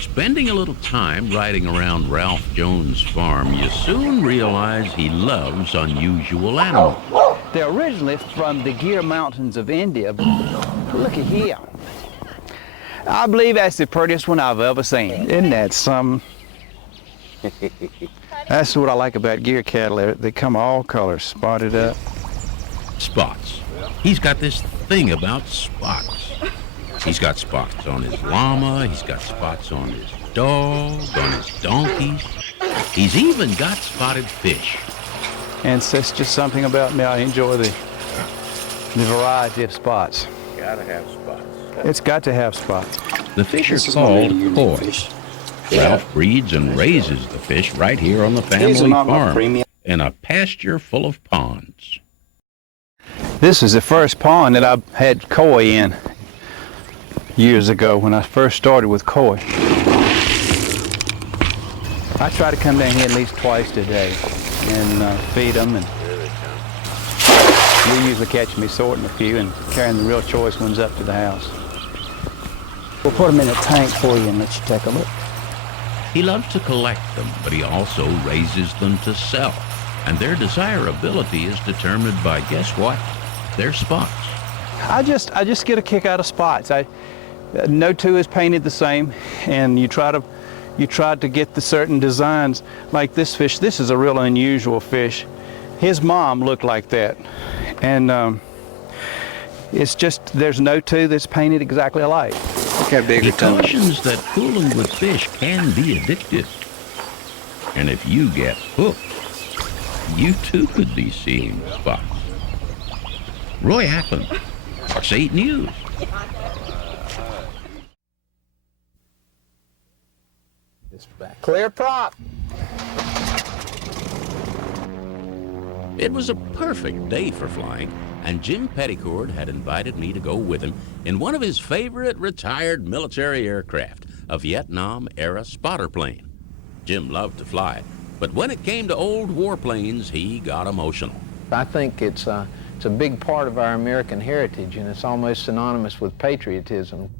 Spending a little time riding around Ralph Jones' farm, you soon realize he loves unusual animals. They're originally from the Gir Mountains of India, but look at here. I believe that's the prettiest one I've ever seen. Isn't that something? That's what I like about Gir cattle. They come all colors, spotted up. Spots. He's got this thing about spots. He's got spots on his llama, he's got spots on his dog, on his donkeys. He's even got spotted fish. And it's just something about me. I enjoy the variety of spots. Gotta have spots. It's got to have spots. The fish are called koi. Ralph breeds and raises the fish right here on the family farm in a pasture full of ponds. This is the first pond that I've had koi in years ago when I first started with koi. I try to come down here at least twice a day and feed them, and you usually catch me sorting a few and carrying the real choice ones up to the house. We'll put them in a tank for you and let you take a look. He loves to collect them, but he also raises them to sell. And their desirability is determined by, guess what? Their spots. I just get a kick out of spots. No two is painted the same, and you try to get the certain designs. Like this fish, this is a real unusual fish. His mom looked like that, and it's just there's no two that's painted exactly alike. Look how big he cautions that fooling with fish can be addictive, and if you get hooked, you too could be seeing spots. Roy Ackland, Fox 8 News. Clear prop. It was a perfect day for flying, and Jim Peddyford had invited me to go with him in one of his favorite retired military aircraft, a Vietnam-era spotter plane. Jim loved to fly, but when it came to old warplanes, he got emotional. I think it's a big part of our American heritage, and it's almost synonymous with patriotism.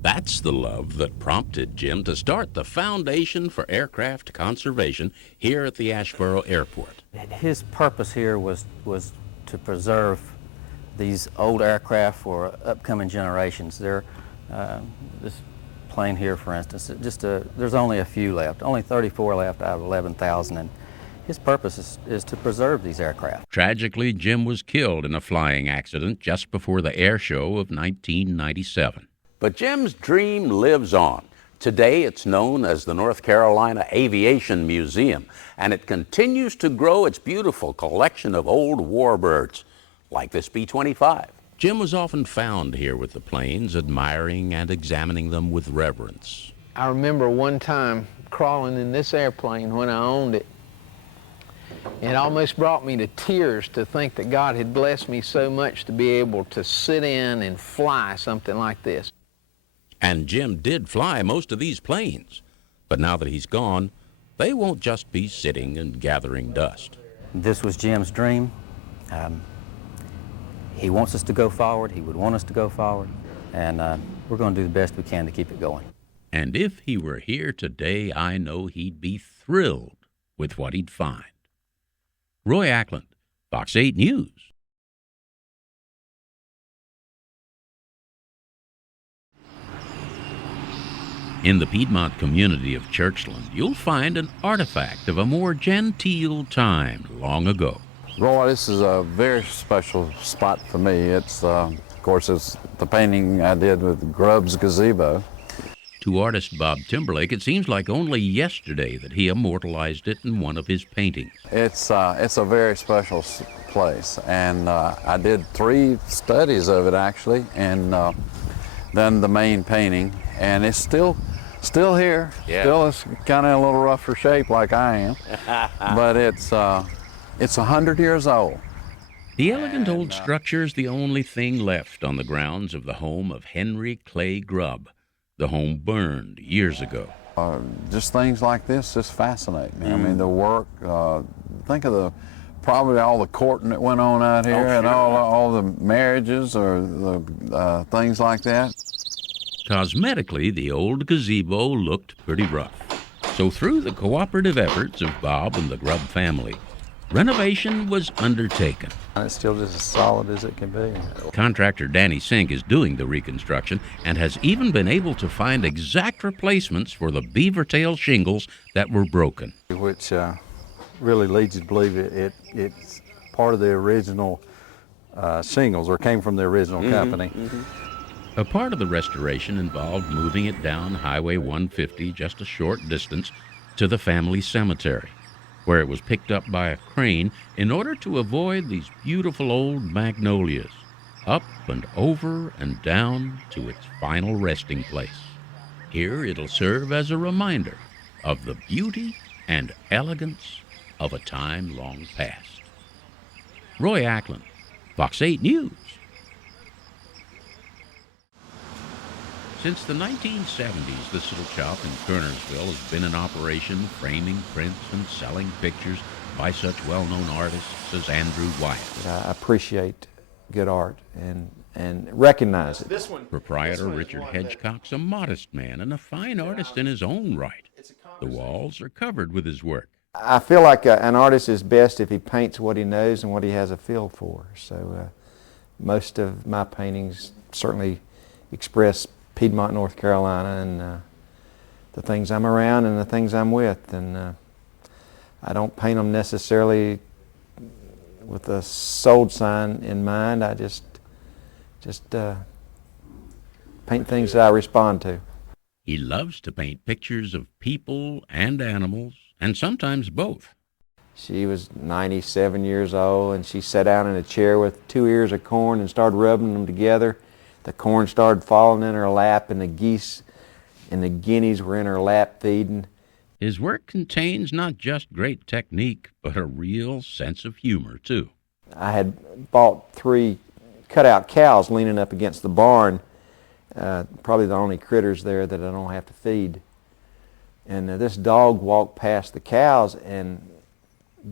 That's the love that prompted Jim to start the Foundation for Aircraft Conservation here at the Asheboro Airport. His purpose here was to preserve these old aircraft for upcoming generations. This plane here, for instance, there's only a few left, only 34 left out of 11,000, and his purpose is to preserve these aircraft. Tragically, Jim was killed in a flying accident just before the air show of 1997. But Jim's dream lives on. Today, it's known as the North Carolina Aviation Museum, and it continues to grow its beautiful collection of old warbirds, like this B-25. Jim was often found here with the planes, admiring and examining them with reverence. I remember one time crawling in this airplane when I owned it. It almost brought me to tears to think that God had blessed me so much to be able to sit in and fly something like this. And Jim did fly most of these planes. But now that he's gone, they won't just be sitting and gathering dust. This was Jim's dream. He wants us to go forward. He would want us to go forward. And we're going to do the best we can to keep it going. And if he were here today, I know he'd be thrilled with what he'd find. Roy Ackland, Fox 8 News. In the Piedmont community of Churchland, you'll find an artifact of a more genteel time long ago. Roy, this is a very special spot for me. It's, of course, it's the painting I did with Grubb's gazebo. To artist Bob Timberlake, it seems like only yesterday that he immortalized it in one of his paintings. It's a very special place, and I did 3 studies of it, actually, and then the main painting, and it's still here. Yeah. Still is kind of a little rougher shape like I am, but it's 100 years old. The elegant old structure is the only thing left on the grounds of the home of Henry Clay Grubb. The home burned years ago. Just things like this just fascinate me. I mean, the work, think of probably all the courting that went on out here, and all the marriages or the things like that. Cosmetically, the old gazebo looked pretty rough. So through the cooperative efforts of Bob and the Grubb family, renovation was undertaken. It's still just as solid as it can be. Contractor Danny Sink is doing the reconstruction and has even been able to find exact replacements for the beaver tail shingles that were broken. Which really leads you to believe it's part of the original shingles, or came from the original company. A part of the restoration involved moving it down Highway 150 just a short distance to the family cemetery, where it was picked up by a crane in order to avoid these beautiful old magnolias, up and over and down to its final resting place. Here it'll serve as a reminder of the beauty and elegance of a time long past. Roy Ackland, Fox 8 News. Since the 1970s, this little shop in Kernersville has been in operation, framing prints and selling pictures by such well-known artists as Andrew Wyatt. I appreciate good art and recognize it. Proprietor Richard Hedgecock's a modest man and a fine artist in his own right. The walls are covered with his work. I feel like an artist is best if he paints what he knows and what he has a feel for. So most of my paintings certainly express Piedmont, North Carolina, and the things I'm around and the things I'm with. And I don't paint them necessarily with a sold sign in mind. I just paint things that I respond to. He loves to paint pictures of people and animals, and sometimes both. She was 97 years old, and she sat down in a chair with 2 ears of corn and started rubbing them together. The corn started falling in her lap, and the geese and the guineas were in her lap feeding. His work contains not just great technique, but a real sense of humor, too. I had bought 3 cutout cows leaning up against the barn, probably the only critters there that I don't have to feed. And this dog walked past the cows and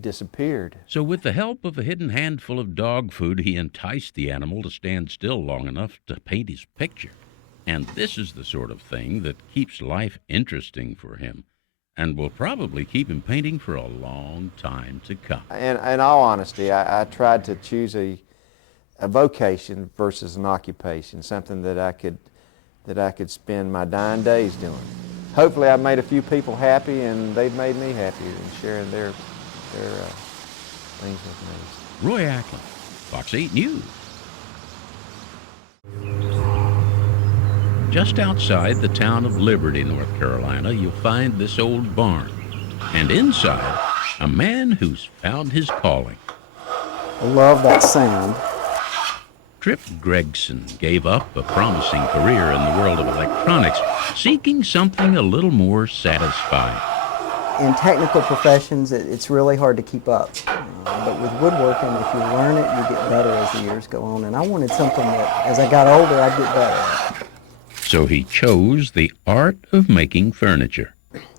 disappeared. So with the help of a hidden handful of dog food, he enticed the animal to stand still long enough to paint his picture. And this is the sort of thing that keeps life interesting for him and will probably keep him painting for a long time to come. And in all honesty, I tried to choose a vocation versus an occupation, something that I could spend my dying days doing. Hopefully I've made a few people happy, and they've made me happy in sharing their things with me. Roy Ackland, Fox 8 News. Just outside the town of Liberty, North Carolina, you'll find this old barn. And inside, a man who's found his calling. I love that sound. Tripp Gregson gave up a promising career in the world of electronics, seeking something a little more satisfying. In technical professions, it's really hard to keep up. But with woodworking, if you learn it, you get better as the years go on. And I wanted something that, as I got older, I'd get better at. So he chose the art of making furniture.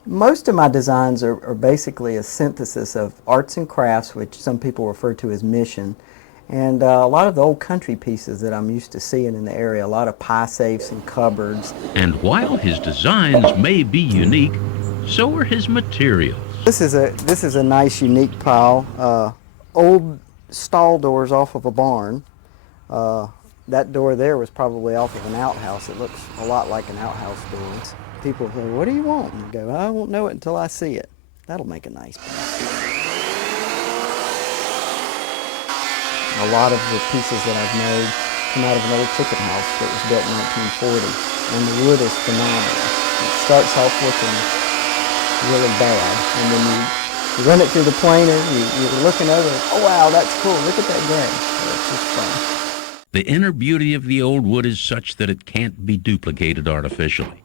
Most of my designs are basically a synthesis of arts and crafts, which some people refer to as mission, and a lot of the old country pieces that I'm used to seeing in the area, a lot of pie safes and cupboards. And while his designs may be unique, so are his materials. This is a nice, unique pile. Old stall doors off of a barn. That door there was probably off of an outhouse. It looks a lot like an outhouse door. People say, "What do you want?" And I go, "I won't know it until I see it." That'll make a nice piece. A lot of the pieces that I've made come out of an old chicken house that was built in 1940, and the wood is phenomenal. It starts off looking really bad, and then you run it through the planer, you're looking over, oh wow, that's cool, look at that grain. So it's just fun. The inner beauty of the old wood is such that it can't be duplicated artificially.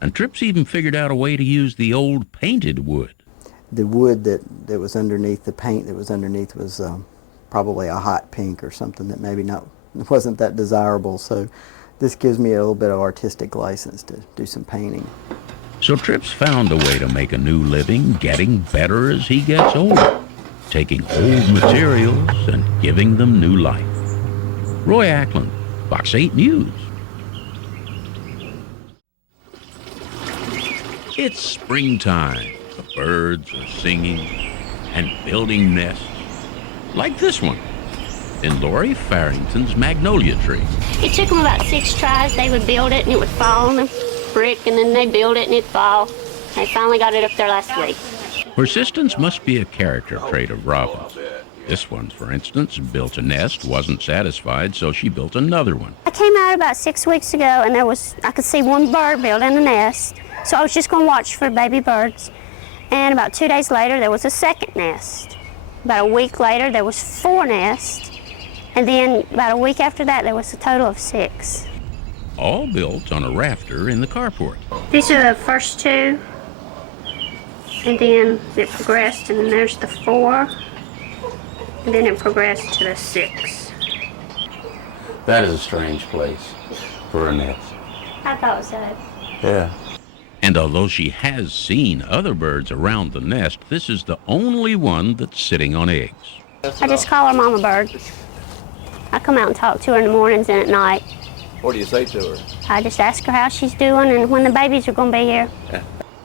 And Tripp's even figured out a way to use the old painted wood. The wood that was underneath, the paint that was underneath was probably a hot pink or something that maybe wasn't that desirable. So this gives me a little bit of artistic license to do some painting. So Tripp's found a way to make a new living, getting better as he gets older, taking old materials and giving them new life. Roy Ackland, Fox 8 News. It's springtime. The birds are singing and building nests, like this one in Lori Fairington's magnolia tree. It took them about 6 tries. They would build it and it would fall on the brick, and then they build it and it'd fall. They finally got it up there last week. Persistence must be a character trait of robins. This one, for instance, built a nest, wasn't satisfied, so she built another one. I came out about 6 weeks ago, and I could see one bird building a nest, so I was just going to watch for baby birds. And about 2 days later, there was a second nest. About a week later, there was 4 nests, and then about a week after that, there was a total of 6. All built on a rafter in the carport. These are the first 2, and then it progressed, and then there's the 4. And then it progressed to the 6. That is a strange place for a nest. I thought so. Yeah. And although she has seen other birds around the nest, this is the only one that's sitting on eggs. I just call her Mama Bird. I come out and talk to her in the mornings and at night. What do you say to her? I just ask her how she's doing and when the babies are going to be here.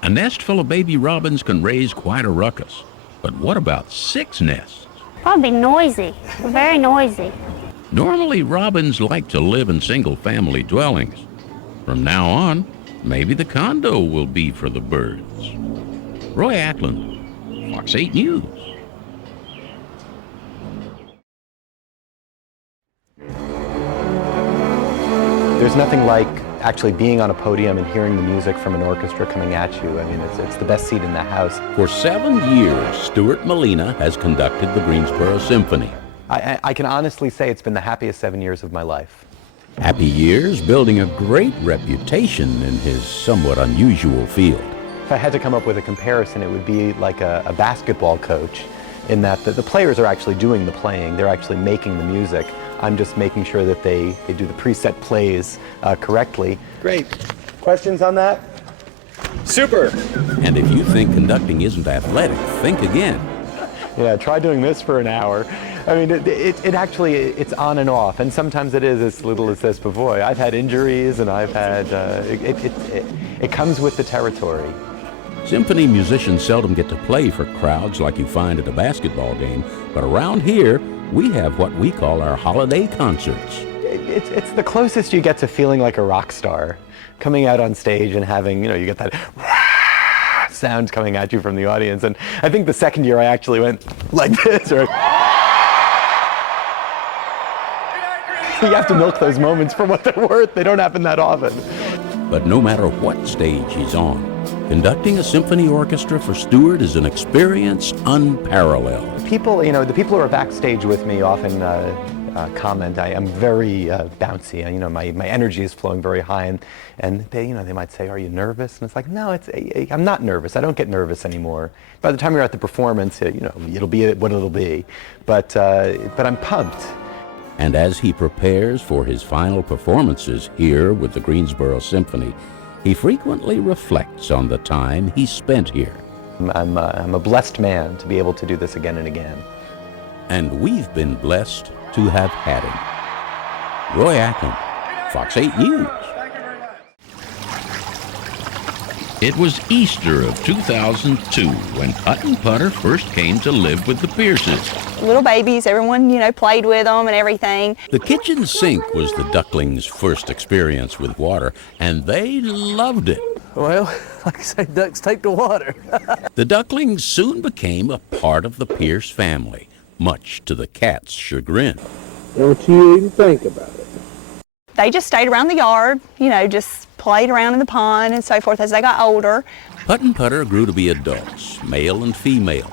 A nest full of baby robins can raise quite a ruckus. But what about 6 nests? Probably noisy, very noisy. Normally, robins like to live in single-family dwellings. From now on, maybe the condo will be for the birds. Roy Ackland, Fox 8 News. There's nothing like actually being on a podium and hearing the music from an orchestra coming at you. I mean, it's the best seat in the house. For 7 years, Stuart Malina has conducted the Greensboro Symphony. I can honestly say it's been the happiest 7 years of my life. Happy years building a great reputation in his somewhat unusual field. If I had to come up with a comparison, it would be like a basketball coach, in that the players are actually doing the playing, they're actually making the music. I'm just making sure that they do the preset plays correctly. Great. Questions on that? Super. And if you think conducting isn't athletic, think again. Yeah, try doing this for an hour. I mean, it actually, it's on and off, and sometimes it is as little as this. But boy, I've had injuries, and I've had, it comes with the territory. Symphony musicians seldom get to play for crowds like you find at a basketball game, but around here, we have what we call our holiday concerts. It's the closest you get to feeling like a rock star, coming out on stage and having, you get that sound coming at you from the audience. And I think the second year I actually went like this, or you have to milk those moments for what they're worth. They don't happen that often. But no matter what stage he's on, conducting a symphony orchestra for Stuart is an experience unparalleled. People, the people who are backstage with me often comment I am very bouncy. My energy is flowing very high, and they might say, "Are you nervous?" And it's like, no, I'm not nervous. I don't get nervous anymore. By the time you're at the performance, it'll be what it'll be. But I'm pumped. And as he prepares for his final performances here with the Greensboro Symphony, he frequently reflects on the time he spent here. I'm a blessed man to be able to do this again and again. And we've been blessed to have had him. Roy Ackland, Fox 8 News. It was Easter of 2002 when Putt and Putter first came to live with the Pierces. Little babies, everyone, played with them and everything. The kitchen sink was the ducklings' first experience with water, and they loved it. Well, like I say, ducks take the water. The ducklings soon became a part of the Pierce family, much to the cat's chagrin. Don't you even think about it. They just stayed around the yard, just played around in the pond and so forth as they got older. Putt and Putter grew to be adults, male and female.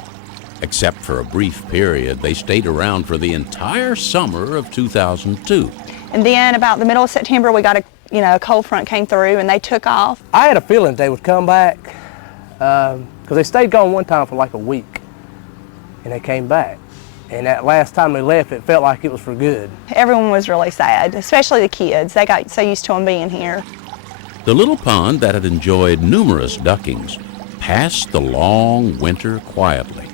Except for a brief period, they stayed around for the entire summer of 2002. And then about the middle of September, we got a cold front came through and they took off. I had a feeling they would come back because they stayed gone one time for like a week and they came back. And that last time they left, it felt like it was for good. Everyone was really sad, especially the kids. They got so used to them being here. The little pond that had enjoyed numerous duckings passed the long winter quietly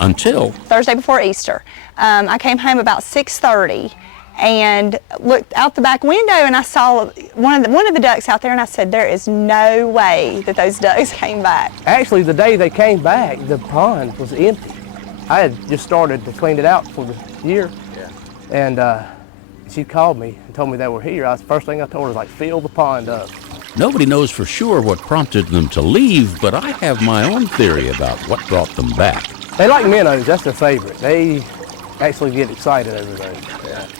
until Thursday before Easter. I came home about 6:30 and looked out the back window, and I saw one of the ducks out there, and I said, there is no way that those ducks came back. Actually, the day they came back, the pond was empty. I had just started to clean it out for the year, and she called me and told me they were here. The first thing I told her was like, fill the pond up. Nobody knows for sure what prompted them to leave, but I have my own theory about what brought them back. They like minnows, that's their favorite. They actually get excited over those.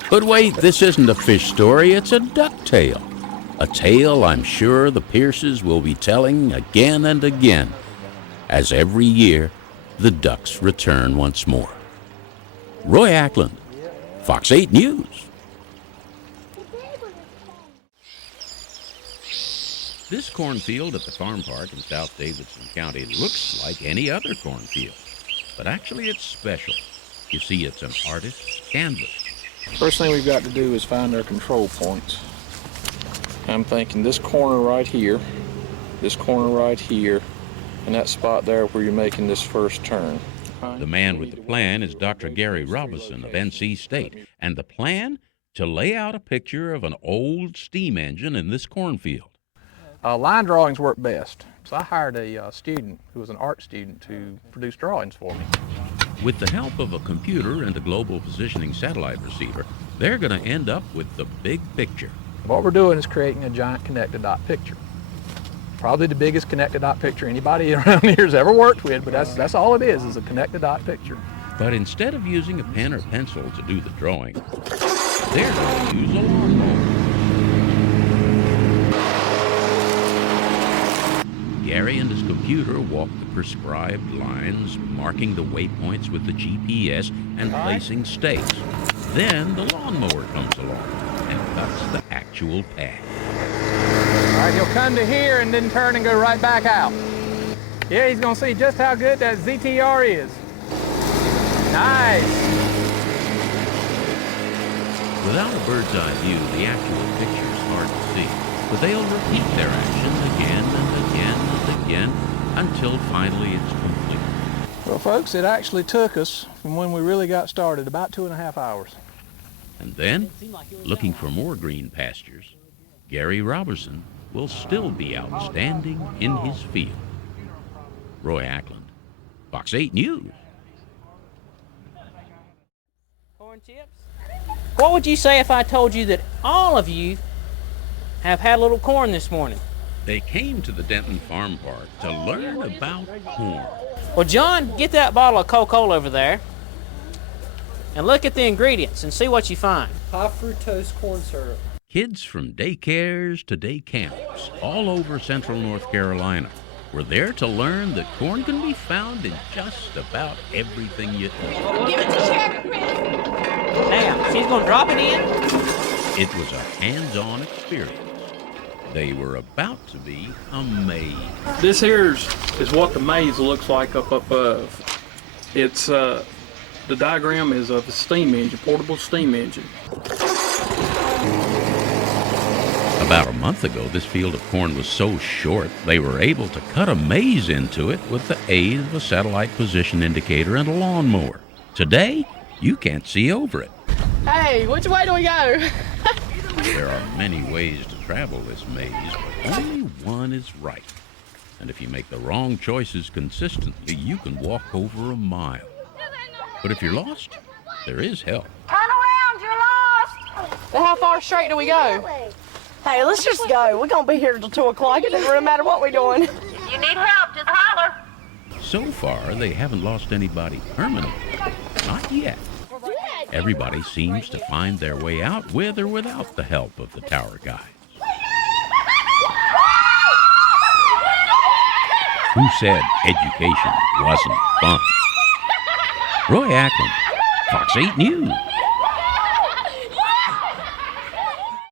But wait, this isn't a fish story, it's a duck tale. A tale I'm sure the Pierces will be telling again and again, as every year the ducks return once more. Roy Ackland, Fox 8 News. This cornfield at the farm park in South Davidson County looks like any other cornfield, but actually it's special. You see, it's an artist's canvas. First thing we've got to do is find our control points. I'm thinking this corner right here, this corner right here, and that spot there where you're making this first turn. The man with the plan is Dr. Garry Robinson of NC State, and the plan? To lay out a picture of an old steam engine in this cornfield. Line drawings work best, so I hired a student who was an art student to produce drawings for me. With the help of a computer and a global positioning satellite receiver, they're going to end up with the big picture. What we're doing is creating a giant connected dot picture. Probably the biggest connected dot picture anybody around here has ever worked with, but that's all it is a connected dot picture. But instead of using a pen or pencil to do the drawing, they're going to use a lawnmower. Garry and his computer walk the prescribed lines, marking the waypoints with the GPS and placing stakes. Then the lawnmower comes along and cuts the actual path. All right, he'll come to here and then turn and go right back out. Yeah, he's going to see just how good that ZTR is. Nice. Without a bird's eye view, the actual picture is hard to see, but they'll repeat their action again and again and again until finally it's complete. Well, folks, it actually took us, from when we really got started, about 2.5 hours. And then, looking for more green pastures, Garry Robinson will still be outstanding in his field. Roy Ackland, Fox 8 News. Corn chips? What would you say if I told you that all of you have had a little corn this morning? They came to the Denton Farm Park to learn about corn. Well, John, get that bottle of Coca-Cola over there and look at the ingredients and see what you find. High fructose corn syrup. Kids from daycares to day camps all over central North Carolina were there to learn that corn can be found in just about everything you eat. Give it to Sherry, Chris. Now, she's going to drop it in. It was a hands-on experience. They were about to be amazed. This here is what the maze looks like up above. It's the diagram is of a steam engine, portable steam engine. About a month ago, this field of corn was so short, they were able to cut a maze into it with the aid of a satellite position indicator and a lawnmower. Today, you can't see over it. Hey, which way do we go? There are many ways to travel this maze, but only one is right. And if you make the wrong choices consistently, you can walk over a mile. But if you're lost, there is help. Turn around, you're lost. Well, how far straight do we go? Hey, let's just go. We're going to be here till 2 o'clock. It doesn't really matter what we're doing. If you need help, just holler. So far, they haven't lost anybody permanently. Not yet. Everybody seems to find their way out with or without the help of the tower guides. Who said education wasn't fun? Roy Ackland, Fox 8 News.